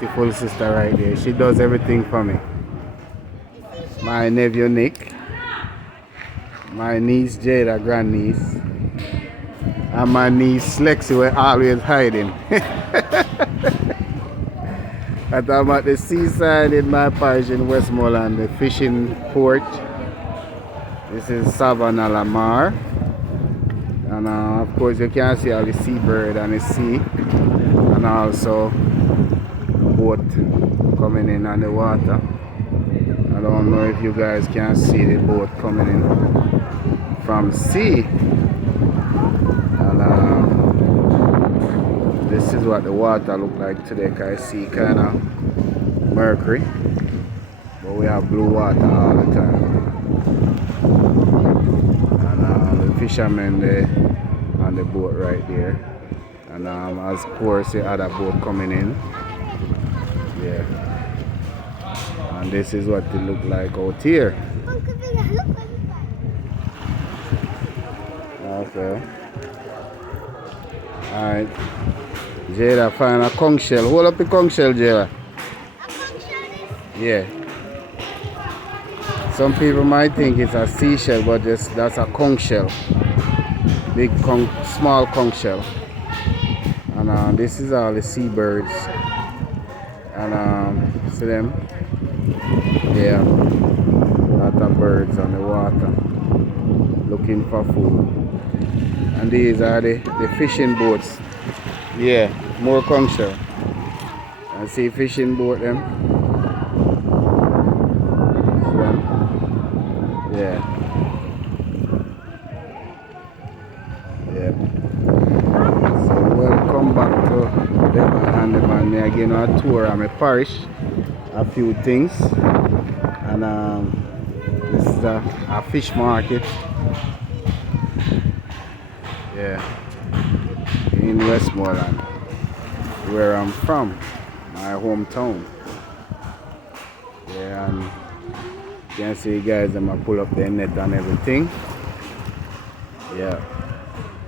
Beautiful sister right there. She does everything for me. My nephew Nick, my niece Jada, grandniece, and my niece Lexi were always hiding. And I'm at the seaside in my parish in Westmoreland, the fishing port. This is Savannah Lamar. And of course you can see all the seabird and the sea. And also boat coming in on the water. I don't know if you guys can see the boat coming in from sea. And this is what the water look like today. I see kind of mercury, but we have blue water all the time. And the fishermen there on the boat right there. And of course the other boat coming in. Yeah. And this is what it look like out here. Okay. Alright. Jada find a conch shell. Hold up the conch shell, Jada. Yeah. Some people might think it's a seashell, but that's a conch shell. Big conch, small conch shell. And this is all the seabirds. And see them? Yeah. Lot of birds on the water looking for food. And these are the fishing boats. Yeah, more conch shell. I see fishing boat them. See them? Yeah. Yeah. So welcome back to Devon and Devon. Me again on a tour of my parish. A few things. And this is a fish market. Yeah. In Westmoreland, where I'm from, my hometown. Yeah, and you can see guys, I'm gonna pull up their net and everything. Yeah.